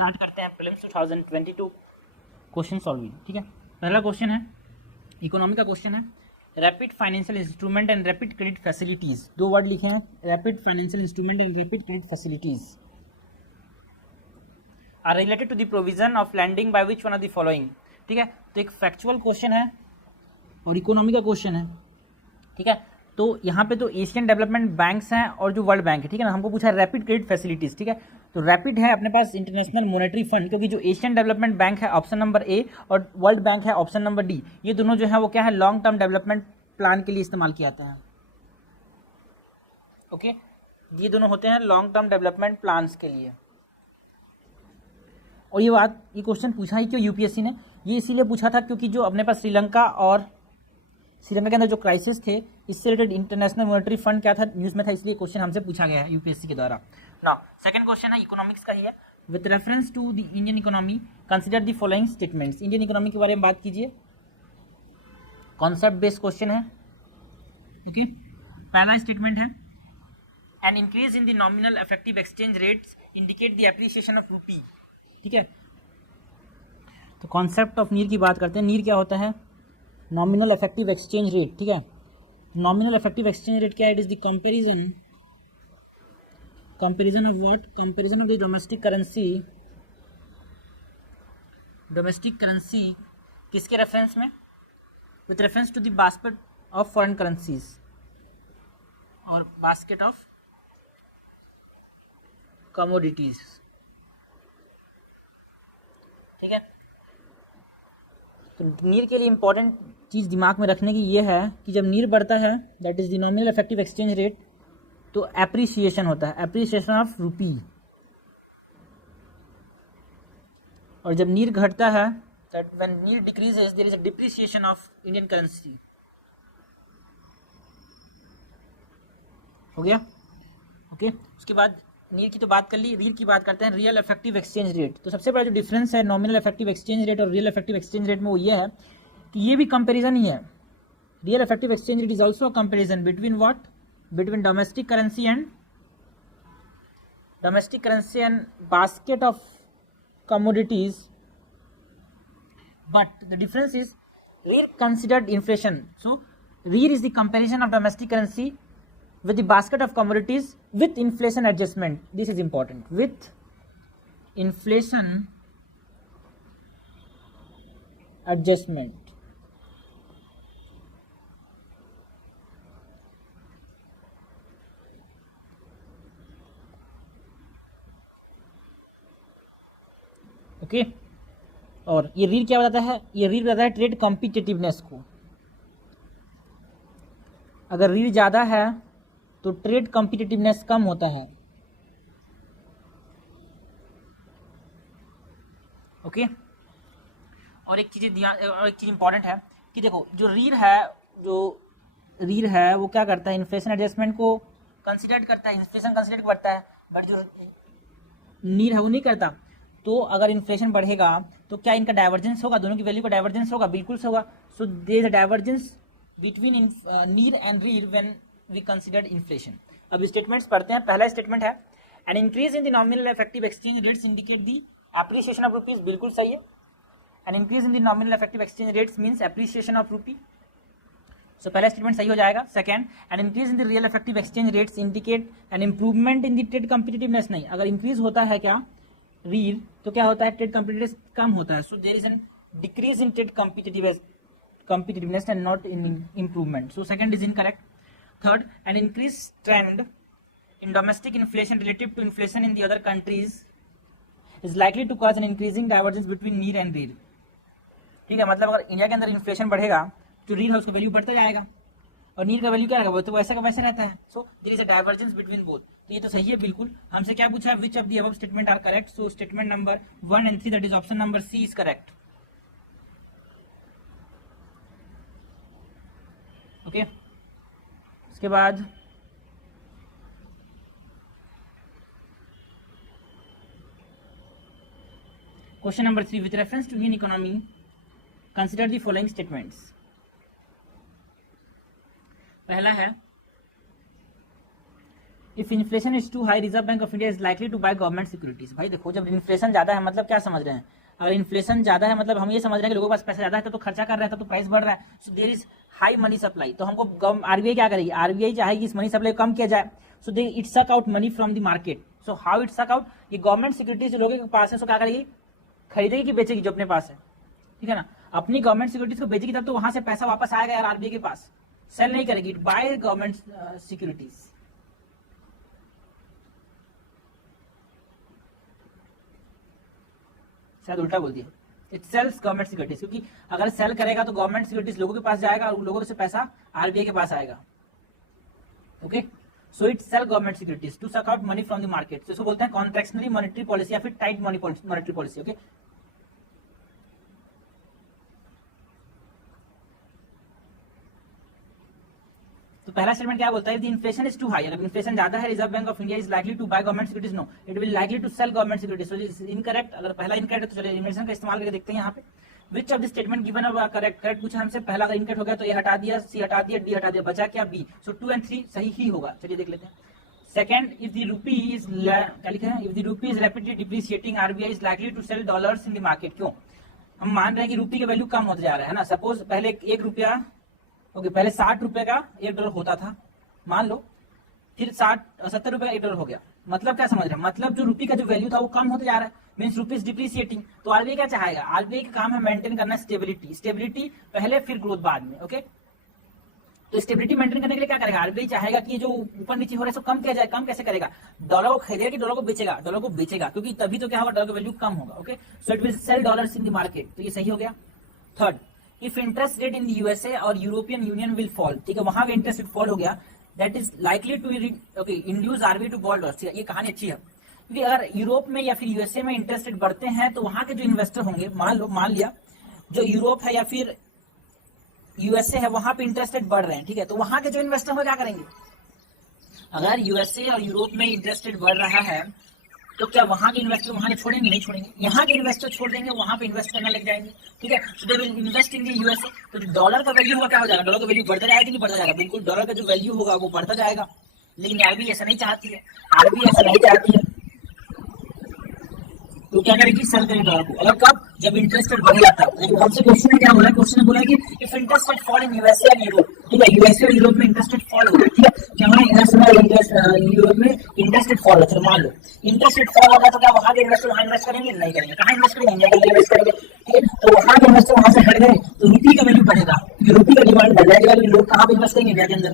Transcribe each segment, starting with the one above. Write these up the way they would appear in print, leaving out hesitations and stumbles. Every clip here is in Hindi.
स्टार्ट करते हैं प्रीलिम्स 2022 क्वेश्चन सॉल्विंग। ठीक है, पहला क्वेश्चन है इकोनॉमी का क्वेश्चन है, rapid financial instrument and rapid credit facilities. दो वर्ड लिखे हैं, rapid financial instrument and rapid credit facilities are related to the provision of lending by which one of the following. ठीक है, तो एक फैक्चुअल क्वेश्चन है और इकोनॉमी का क्वेश्चन है। ठीक है, तो यहाँ पे तो एशियन डेवलपमेंट बैंक्स हैं और जो वर्ल्ड बैंक है, ठीक है ना, हमको पूछा रैपिड क्रेडिट फैसिलिटीज। ठीक है, तो रैपिड है अपने पास इंटरनेशनल मॉनेटरी फंड, क्योंकि जो एशियन डेवलपमेंट बैंक है ऑप्शन नंबर ए और वर्ल्ड बैंक है ऑप्शन नंबर डी, ये दोनों जो है वो क्या है, लॉन्ग टर्म डेवलपमेंट प्लान के लिए इस्तेमाल किया जाता है। ओके, ये दोनों होते हैं लॉन्ग टर्म डेवलपमेंट प्लान्स के लिए। और ये क्वेश्चन पूछा ही क्यों यूपीएससी ने, ये इसीलिए पूछा था क्योंकि जो अपने पास श्रीलंका के अंदर जो क्राइसिस थे, इससे रिलेटेड इंटरनेशनल मॉनेटरी फंड क्या था, न्यूज में था, इसलिए क्वेश्चन हमसे पूछा गया है यूपीएससी के द्वारा। नाउ सेकंड क्वेश्चन है इकोनॉमिक्स का ही है, with reference to the Indian economy consider the following statements. Indian economy के बारे में बात कीजिए, कॉन्सेप्ट बेस्ड क्वेश्चन है। ओके, पहला स्टेटमेंट है an increase in the nominal effective exchange rates indicate the appreciation of rupee. ठीक है, तो कॉन्सेप्ट ऑफ नीर की बात करते हैं। नीर क्या होता है, नॉमिनल इफेक्टिव एक्सचेंज रेट। ठीक है, नॉमिनल इफेक्टिव एक्सचेंज रेट क्या है, it is the comparison of what, comparison of the domestic currency किसके रेफरेंस में, with reference to the basket of foreign currencies और बास्केट ऑफ कमोडिटीज। ठीक है, तो नीर के लिए इंपॉर्टेंट चीज़ दिमाग में रखने की ये है कि जब नीर बढ़ता है, that is the nominal effective exchange rate, तो एप्रिसिएशन होता है, एप्रिसिएशन ऑफ रूपी। और जब नीर घटता है, that when NEER decreases there is a depreciation of Indian currency. हो गया? ओके, उसके बाद नीर की तो बात कर ली, रीर की बात करते हैं, रियल इफेक्टिव एक्सचेंज रेट। तो सबसे बड़ा जो डिफरेंस है नॉमिनल इफेक्टिव एक्सचेंज रेट और रियल इफेक्टिव एक्सचेंज रेट में वो ये है कि ये भी कंपैरिजन ही है। Real effective exchange rate is also a comparison between what, between domestic currency and basket of commodities, but the difference is REER considered inflation. So REER is the comparison of domestic currency with the basket of commodities with inflation adjustment. This is important, with inflation adjustment. Okay, और ये रीड क्या बताता है, ये रीड बताता है ट्रेड कॉम्पिटिटिवनेस को। अगर रीड ज़्यादा है तो ट्रेड कॉम्पिटिटिवनेस कम होता है। ओके, और एक चीज़ इंपॉर्टेंट है कि देखो जो रीड है वो क्या करता है, इन्फ्लेशन एडजस्टमेंट को कंसिडर करता है, इन्फ्लेशन कंसिडर करता है, बट जो नीड है वो नहीं करता। तो अगर इन्फ्लेशन बढ़ेगा तो क्या इनका डाइवर्जेंस होगा, दोनों की वैल्यू का डाइवर्जेंस होगा, बिल्कुल से होगा। So there is a divergence between need and read when we consider inflation. अब स्टेटमेंट्स पढ़ते हैं। पहला स्टेटमेंट है an increase in the nominal effective exchange rates indicate the appreciation of rupees, बिल्कुल सही है। An increase in the nominal effective exchange rates means appreciation of rupee, so पहला स्टेटमेंट सही हो जाएगा। Second, an increase in the real effective exchange rates indicate an improvement in the trade competitiveness. नहीं, अगर इंक्रीज होता है क्या रील, तो क्या होता है, ट्रेड कॉम्पिटिटिवनेस कम होता है। So there is an decrease in trade competitiveness and not in improvement. So second is incorrect. Third, an increase trend in domestic inflation relative to inflation in the other countries is likely to cause an increasing divergence between need and REER. ठीक है, मतलब अगर इंडिया के अंदर इन्फ्लेशन बढ़ेगा तो रील है उसका वैल्यू बढ़ता जाएगा, और नीड का वैल्यू क्या रहेगा, वो तो वैसा का वैसा रहता है। So there is a divergence between both. तो ये तो सही है बिल्कुल। हमसे क्या पूछा, which of the above statement are correct. So statement number 1 and 3, that is option number C is correct. Okay, उसके बाद question number 3, with reference to Indian economy consider the following statements. पहला है if inflation is too high Reserve Bank of India is likely to buy government securities. भाई देखो, जब इन्फ्लेशन ज्यादा है मतलब क्या समझ रहे हैं, अगर इन्फ्लेशन ज्यादा है मतलब हम ये समझ रहे हैं कि लोगों के पास पैसा ज्यादा है तो खर्चा कर रहा है तो प्राइस बढ़ रहा है, so there is high money supply. तो हमको आरबीआई क्या करेगी, आरबीआई चाहेगी इस मनी सप्लाई कम किया जाए, so they it suck out money from the market. So how it suck out, ये गवर्नमेंट सिक्योरिटीज जो लोगों के पास है सो क्या करेगी, खरीदेगी कि बेचेगी जो अपने पास है, ठीक है ना, अपनी गवर्नमेंट सिक्योरिटीज को बेचेगी तब तो वहां से पैसा वापस आएगा यार आरबीआई के पास, सेल नहीं करेगी, बाय गवर्नमेंट सिक्योरिटीज। शायद उल्टा बोल दिया, इट सेल्स गवर्नमेंट सिक्योरिटीज, क्योंकि अगर सेल करेगा तो गवर्नमेंट सिक्योरिटीज लोगों के पास जाएगा और लोगों से पैसा आरबीआई के पास आएगा। Okay, so it sell government securities to suck out money from the market. तो इसको बोलते हैं कॉन्ट्रैक्शनरी मॉनेटरी पॉलिसी या फिर टाइट मॉनेटरी पॉलिसी। ओके, तो पहला स्टेटमेंट क्या बोलता है, the inflation is too high, अगर इन्फ्लेशन ज्यादा है Reserve Bank of India is likely to buy government securities, no it will likely to sell government securities. So is incorrect, अगर पहला इनकरेक्ट है तो चलिए एलिमिनेशन का इस्तेमाल करके देखते हैं यहाँ पे, विच ऑफ द स्टेटमेंट गिवन अब करेक्ट, करेक्ट पूछा हमसे, पहला अगर इनकरेक्ट हो गया तो ए हटा दिया, सी हटा दिया, डी हटा दिया, बचा क्या बी, सो 2 और 3 सही ही होगा। चलिए देख लेते हैं। Second, if the rupee is, क्या लिखा है, if the rupee is rapidly depreciating RBI is likely to sell dollars in the market. क्यों, हम मान रहे हैं कि रूपी का वैल्यू कम होता जा रहा है ना, सपोज पहले 1 रुपया, ओके पहले 60 रुपए का 1 डॉलर होता था मान लो, फिर 70 रुपए का 1 डॉलर हो गया, मतलब क्या समझ रहे हैं, मतलब जो रूपी का जो वैल्यू था वो कम होते जा रहा है, मींस रूपी इज डिप्रिशिएटिंग। तो आरबीआई क्या चाहेगा, आरबीआई का काम है मेंटेन करना स्टेबिलिटी, स्टेबिलिटी पहले फिर ग्रोथ बाद में। ओके, तो स्टेबिलिटी मेंटेन करने के लिए क्या करेगा, आरबीआई चाहेगा कि जो ऊपर नीचे हो रहा है सब कम किया जाए। कम कैसे करेगा, डॉलर को खरीदेगा कि डॉलर को बेचेगा, डॉलर को बेचेगा, क्योंकि तभी तो क्या होगा, डॉलर का वैल्यू कम होगा। Okay, so it will sell dollars in the market, तो ये सही हो गया। Third, if interest rate in the USA और यूरोपियन यूनियन विल फॉल, ठीक है, वहां का इंटरेस्ट रेट फॉल हो गया, that is likely to okay induce RBI to buy dollars. ये कहानी अच्छी है, क्योंकि अगर यूरोप में या फिर यूएसए में इंटरेस्ट रेट बढ़ते हैं तो वहां के जो इन्वेस्टर होंगे, मान लिया जो यूरोप है या फिर यूएसए है वहां पे इंटरेस्ट रेट बढ़ रहे हैं, ठीक है, तो वहां के जो इन्वेस्टर हो क्या करेंगे, अगर यूएसए और यूरोप में इंटरेस्ट रेट बढ़ रहा है तो क्या वहां के इन्वेस्टर वहां छोड़ेंगे, नहीं छोड़ेंगे, यहाँ के इन्वेस्टर छोड़ देंगे, वहां पे इन्वेस्ट करने लग जाएंगे, ठीक है, so they will invest in the USA. तो डॉलर का वैल्यू होगा क्या हो जाएगा, डॉलर का वैल्यू बढ़ता जाएगा कि नहीं बढ़ता जाएगा, बिल्कुल डॉलर का जो वैल्यू होगा वो बढ़ता जाएगा, लेकिन आरबीआई ऐसा नहीं चाहती है, आरबीआई ऐसा नहीं चाहती है, तो क्या करेगी, सेल करेगी डॉलर को। अगर कब, जब इंटरेस्ट रेट बढ़ जाता है। लेकिन हमसे क्वेश्चन में क्या बोला, क्वेश्चन में बोला कि if interest rate fall in USA and Europe, ठीक है, यूएसए और यूरोप में इंटरेस्ट रेट फॉल हो गया, ठीक है, क्या हमारा यूरोप में इंटरेस्ट रेट फॉल हो, मान लो इंटरेस्ट रेट फॉल होगा तो क्या वहां के इन्वेस्टर वहां इन्वेस्ट करेंगे, नहीं करेंगे, कहाँ इन्वेस्ट करेंगे, इंडिया के इन्वेस्ट करेंगे, ठीक है, तो वहां के इन्वेस्टर वहां से हट गए तो रूपी का वैल्यू बढ़ेगा, रूपी का डिमांड बढ़ जाएगा, लोग कहाँ पे इन्वेस्ट करेंगे, इंडिया के अंदर,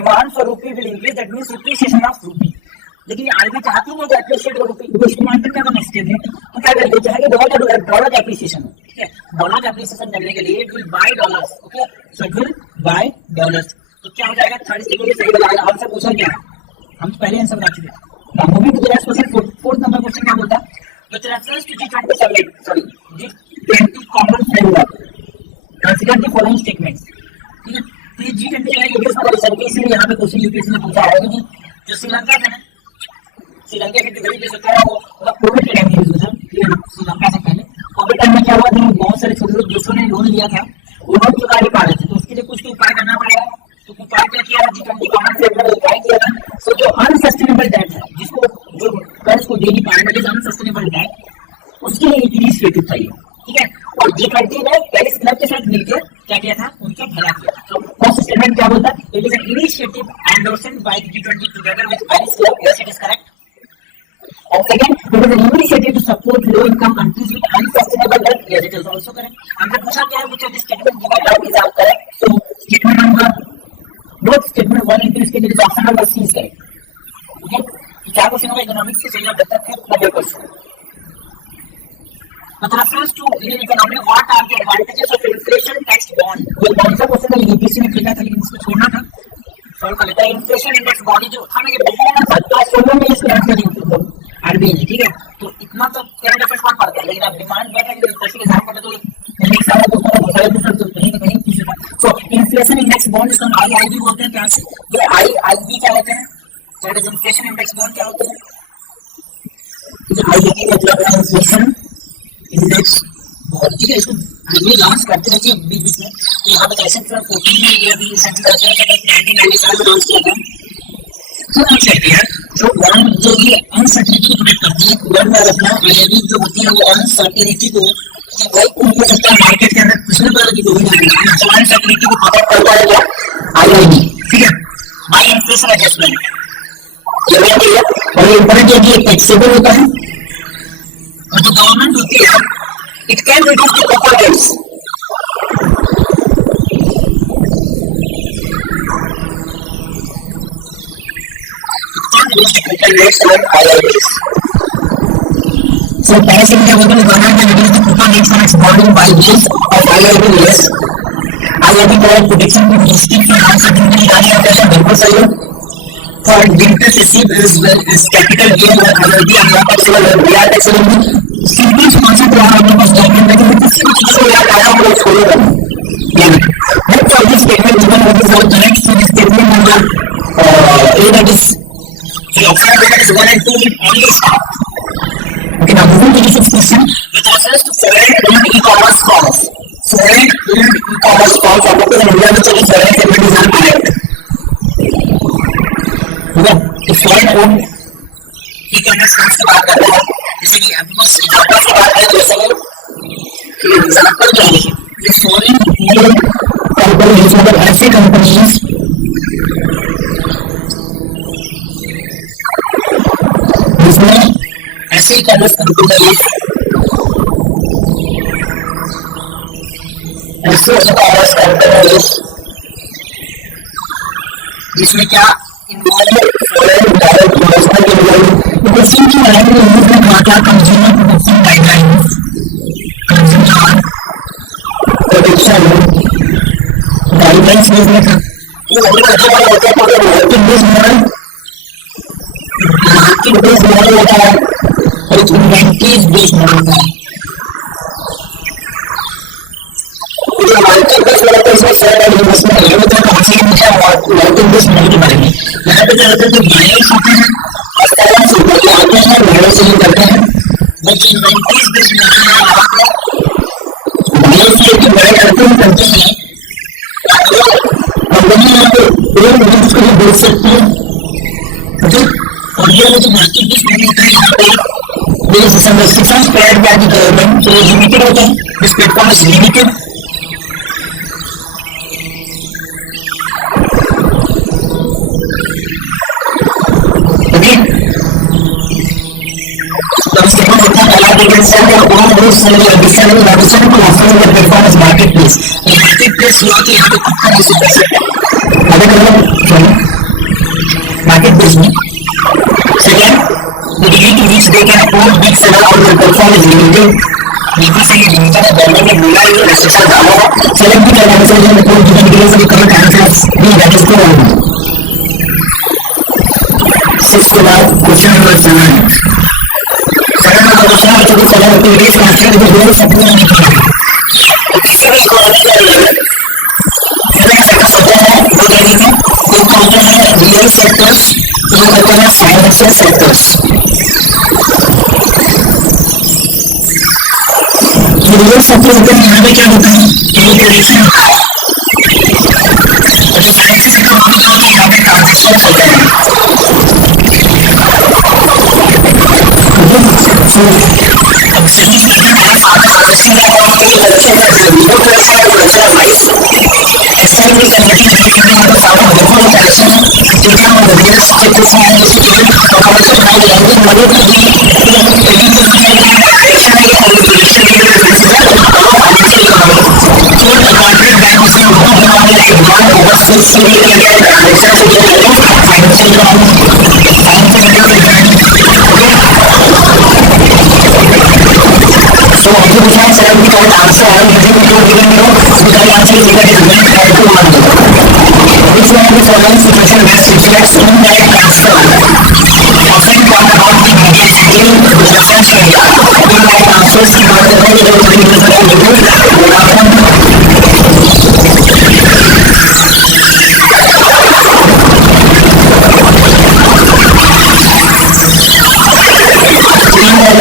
डिमांड फॉर रूपी will increase, that means appreciation of रूपी। लेकिन आरबीआई चाहती है कि एप्रिशिएट हो रूपी, तो इसको मानते क्या करना स्टेबिलिटी, तो क्या करेंगे, चाहेंगे डॉलर का एप्रिसिएशन, ठीक है, डॉलर का एप्रिसिएशन करने के लिए it will buy dollars. Okay, so it will buy dollars, तो क्या हो जाएगा, थर्ड स्टेटमेंट सही हो जाएगा। हमसे पूछा क्या, हम पहले आंसर बता चुके हैं। Moving to the next question, fourth number question क्या बोलता है, with reference to G20 summit, sorry G20 common framework, consider the following statements, ठीक है, तो ये G20 है, यूपीएससी का रिजल्ट है, इसलिए यहाँ पे क्वेश्चन यूपीएससी ने पूछा है कि जो श्रीलंका है, श्रीलंका के जो देश होता है वो कोविड के टाइम में यूज होता है, श्रीलंका से पहले कोविड टाइम में क्या हुआ, जो बहुत सारे छोटे छोटे देशों ने लोन लिया था वो लोन चुका नहीं पा रहे थे, तो उसके लिए कुछ तो उपाय करना पड़ेगा, तो उपाय क्या किया, G20 कॉमन फ्रेमवर्क उपाय किया था। सो जो अनसस्टेनेबल डेट है, जिसको जो कर्ज को दे नहीं पा रहे, अनसस्टेनेबल डेट, उसके लिए एक इनिशिएटिव था ये, ठीक है, और G20 ने पेरिस क्लब के साथ मिलकर क्या किया था, उनका भला किया था। तो फर्स्ट स्टेटमेंट क्या बोलता है, it is an initiative endorsed by G20 together with Paris club, yes it is correct. And second, it is an initiative to support low-income countries with unsustainable debt. Yes, it is also correct. हमसे पूछा क्या है, which of the statement given above is correct? So, statement number, both statement 1 and 2 इसके लिए option number C is correct. Okay? क्या क्वेश्चन होगा इकोनॉमिक्स से, चलिए अब देखते हैं number question. With reference to Indian economy, what are the advantages of inflation tax bond? ये कौन सा क्वेश्चन है, यूपीएससी में पूछा था लेकिन इसको छोड़ना था, सॉल्व कर लेते हैं। इन्फ्लेशन इंडेक्स बॉडी जो था ना, ये बिलियन 17 में इसको ऐड कर आरबीआई ने, ठीक है, तो इतना तो करंट अफेयर्स कौन पढ़ता है, लेकिन अब डिमांड बढ़ है कि इन्फ्लेशन के एग्जाम पढ़े तो एक साल तो कहीं ना कहीं पूछेगा। सो इन्फ्लेशन इंडेक्स बॉन्ड इसको आईआईबी बोलते हैं, क्या से ये आईआईबी क्या होते हैं, that is inflation index bond क्या होते हैं, आईआईबी मतलब है इन्फ्लेशन इंडेक्स बॉन्ड, ठीक है, इसको आईआईबी लॉन्च करते रहते हैं बीच बीच में, तो यहाँ पे कैसे 2014 में ये अभी रिसेंटली 1997 में लॉन्च किया था। जो बॉन्ड जो ये अनसर्टेनिटी को प्रोटेक्ट करती है, बॉन्ड में रखना आईआईबी जो होती है वो अनसर्टेनिटी को, भाई उनको सकता है मार्केट के अंदर कुछ ना पता कि कोई नहीं, जो अनसर्टेनिटी को प्रोटेक्ट करता है क्या आईआईबी, ठीक है। बाय इन्फ्लेशन एडजस्टमेंट और इंपॉर्टेंट है कि टैक्सेबल होता है, और जो गवर्नमेंट होती है it can reduce the copper rates, so parasitic government can reduce the coupon rates on its bonding by use of IIB layers. IIB provide protection to district for uncertainty regarding inflation बिल्कुल सही है। For interest received as well as capital gain or annuity and non-taxable or real taxable simply sponsor to our omnibus document लेकिन किसी भी चीज को याद आया वो छोड़ेगा नहीं। But for this statement given what is our connect to this statement number A, that is the option that is 1 and 2 will only stop. Okay, now moving to the fifth question, with reference to foreign owned e-commerce firms. Foreign owned e-commerce firms आपको पता है इंडिया में चली foreign segment is not correct. ठीक है, तो foreign owned e-commerce firms की बात करते हैं, जैसे कि आपके पास एग्जाम्पल की बात करें, जैसे कि एग्जाम्पल क्या है, ये foreign owned कंपनीज मतलब ऐसी कंपनीज जिसमें ऐसे ही कॉमर्स कंपनी जिसमें क्या क्या consumer protection guidelines, consumer protection guidelines में था मार्केट बेस्ड मॉडल होता है और एक इन्वेंटरीज बेस्ड मॉडल होता है। मार्केट बेस्ड मॉडल इसमें फर्क है, इन्वेस्टमेंट है, मतलब कौन सी मार्केट बेस्ड मॉडल के बारे में यहाँ पे क्या होता है कि बायर्स होते हैं और सेलर्स होते हैं, आते हैं बायर्स से करते हैं, बट इन्वेंटरीज बेस्ड मॉडल है यहाँ पे बायर्स ये कि बाय करते हैं कंपनी यहाँ पे एक बिजनेस को भी बेच सकती है, और ये जो मार्केट बेस्ड मॉडल होता है यहाँ पे there is some restrictions prior by the government, so limited होता है, this platform is limited. Okay, तो स्टेटमेंट होता है पहला डिफरेंस है कि own rules and decent notification को offer the platform is market place, ये मार्केट प्लेस हुआ कि यहाँ पे खुद का रिसोर्स कर सकते हैं, अगर मतलब मार्केट प्लेस में second the degree to which they can own big seller or the platform is limited, बिल्कुल सही लिमिटेड है, गवर्नमेंट ने बोला है कि रेस्ट्रिक्शन डालो, सेलेक्ट भी करना चाहिए, कोई गिवन डिग्री से करेक्ट आंसर्स भी दैट इज करेक्ट। सिक्स के बाद question number 7 second number question है कि सेलर एक्टिविटीज मास्टर को बोल सकते हैं नहीं, किसी भी इकोनॉमी का लेवल सेलर सेक्टर होता है वो देखिए कि एक होता है रियल सेक्टर्स, दो होते हैं फाइनेंशियल सेक्टर्स। रियल सेक्टर होते हैं यहाँ पे क्या होता है इमिग्रेशन होता है, और जो फाइनेंशियल सेक्टर होता है यहाँ पे ट्रांजेक्शन होते हैं। अब सर्विस करना है फादर हार्वेस्टिंग का काम के कलेक्शन का रिपोर्ट करना है, कलेक्शन ऑफ राइस एक्सटेंड भी करने की नहीं करना है, तो फादर देखो कलेक्शन देखना होगा रियल स्टेट को फॉर्म और कलेक्शन बाय लैंग्वेज मॉडल को भी टेक्निक को जाएगा, एक्शन है और प्रोडक्शन के लिए कंसीडर और फाइनेंशियल इकोनॉमी तो कॉर्पोरेट बैंक उसमें बहुत बड़ा एक बॉन्ड ओवरसीज के लिए क्या है ट्रांजैक्शन से जो है फाइनेंशियल इकोनॉमी so आपको पूछा है सेलेक्ट द करेक्ट आंसर और मुझे भी कोड गिवन करो, उसका answer is equal to net add to 1 which one of the following situation best reflects indirect transfer often talk about the media setting with reference to indirect transfers की बात करते हैं, जो बड़ी बिजनेस है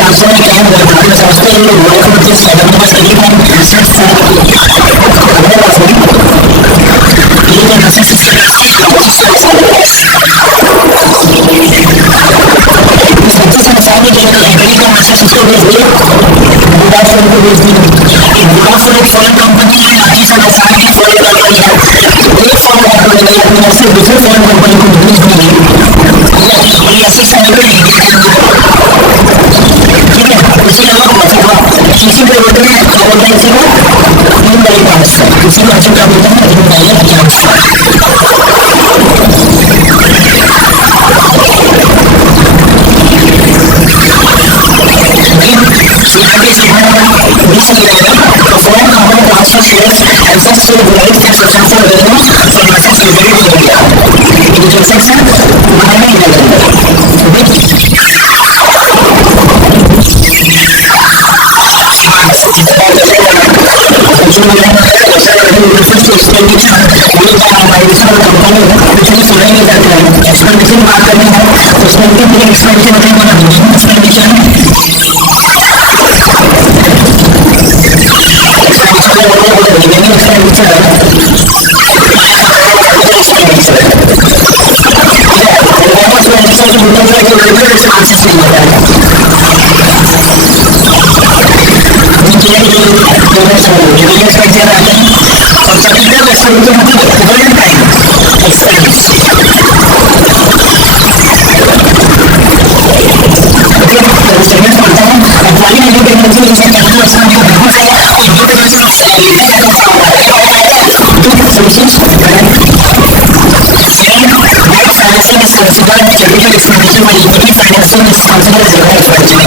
आंसर में क्या है बताना चाहते हैं लोग work with this seven number study from assets ये जो एसेट्स के बाद फिर उनको बेच दी गई। बिकॉज एक फॉरेन कंपनी है, आपकी समझदार की फॉरेन कंपनी है, एक फॉरेन कंपनी ने अपनी ऐसे दूसरी फॉरेन कंपनी को बेच दी है, ये ऐसी सैलरी नहीं है। ठीक है, इसी लोगों को बचा हुआ इसी को बोलते हैं, क्या बोलते हैं इसी को, इनडायरेक्ट ट्रांसफर। इसी को अच्छा क्या बोलते हैं, indirect transfer. Foreign company transfer shares assets to divide their substantial revenue from assets located in India. Individual section, Mahama India. Consumer refers to expenditure made by organization or company which is following is that expenditure बात करनी है, उसमें कितनी expenditure होती है, expenditure financing is considered capital expenditure while equity financing is considered general expenditure.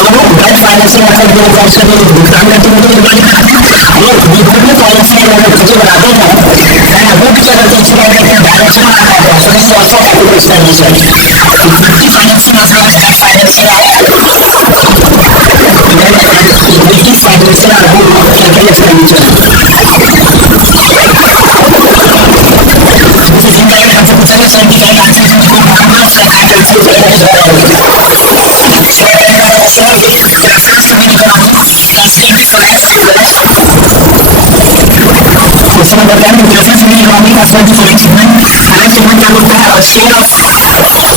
दोनों डेट फाइनेंसिंग अगर दो खर्च करने को भुगतान करते हैं तो डिपेंड करता है, और विभिन्न फाइनेंसिंग अगर बच्चे बनाते हैं वो क्या करते हैं, क्या करते हैं, बैलेंस शीट बनाते हैं, so this is also capital expenditure. Equity financing as well as debt financing are equity financing are capital expenditure. This is indirect consequences and indirect consequences for farmers and agriculture as well. So refers to the economy constantly forex as well as इसमें बताएं रेफरेंस में इकोनॉमी का फॉरेन सेगमेंट क्या बोलता है, a share of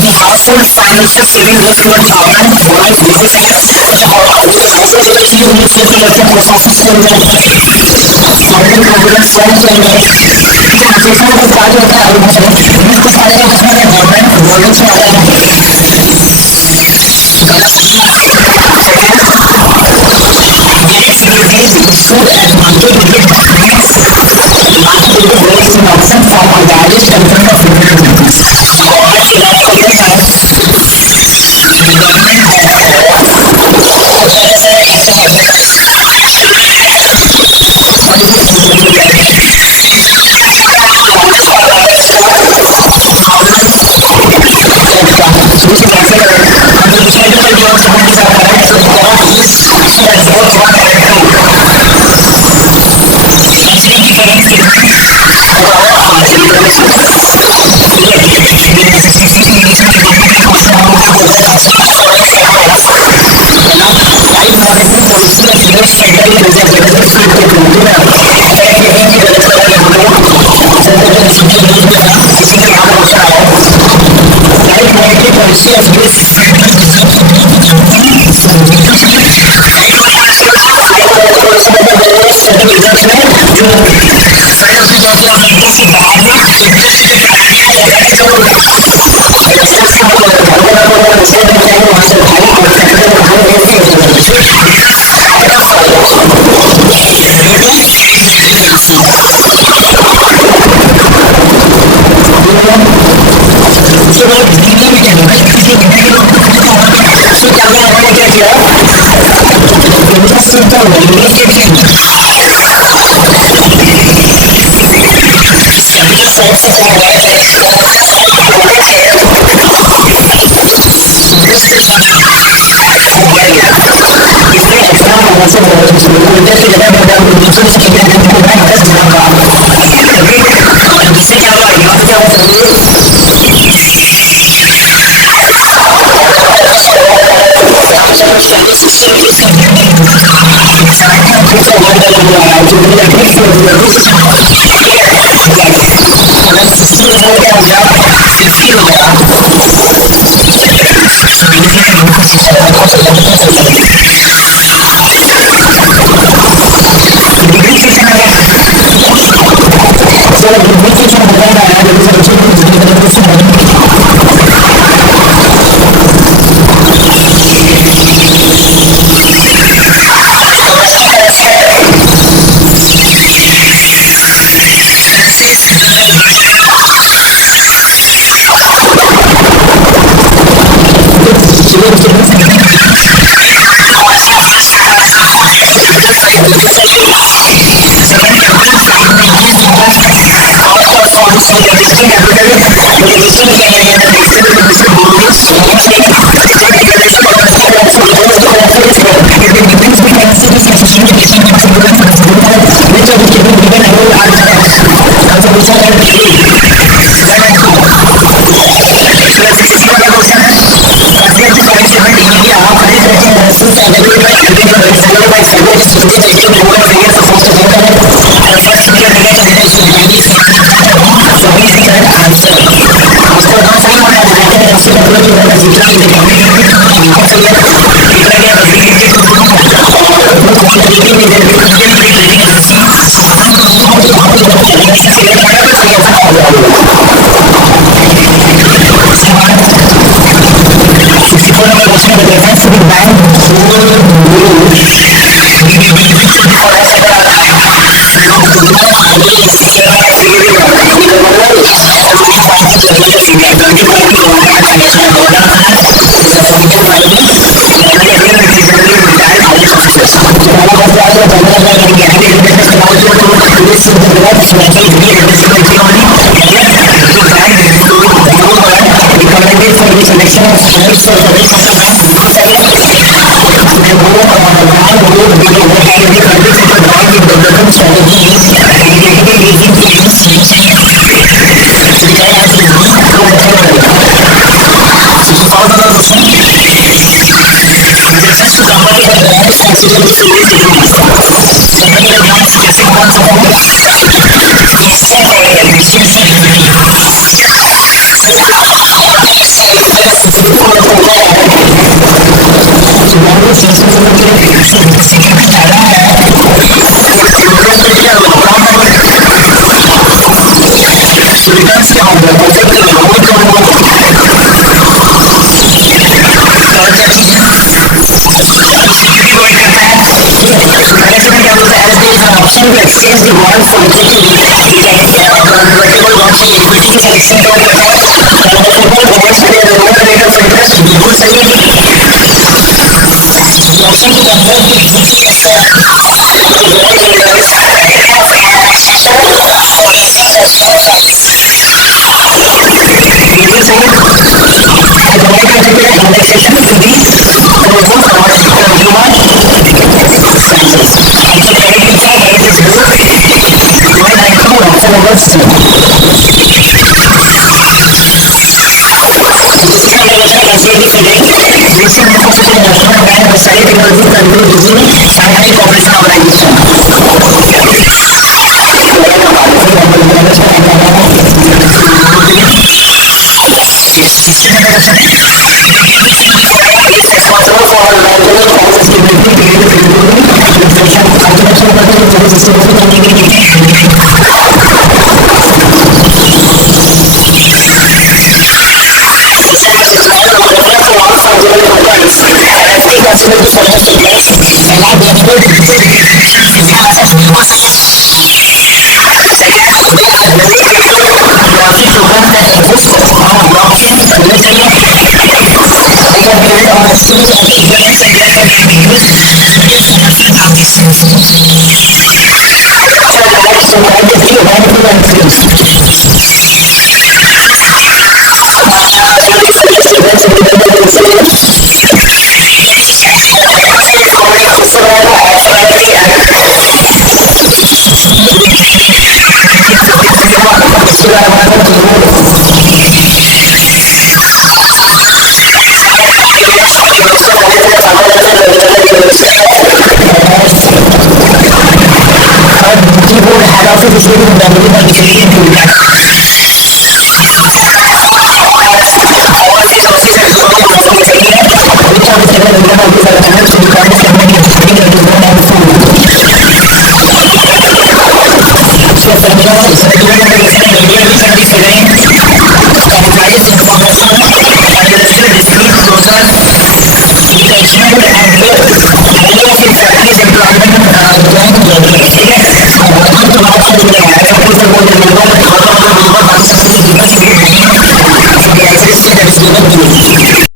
the household financial saving goes toward farmer, wife, business owners. household जो चीज यूज करते हैं पोस्ट ऑफिस के अंदर, गवर्नमेंट प्रोविडेंट फंड के अंदर, किसान को कार्य होता है, इसको सारे का जिसमें गवर्नमेंट प्रोविडेंट में आता है। Food and market is an option from a largest content of rural countries. आज की बात करते हैं गवर्नमेंट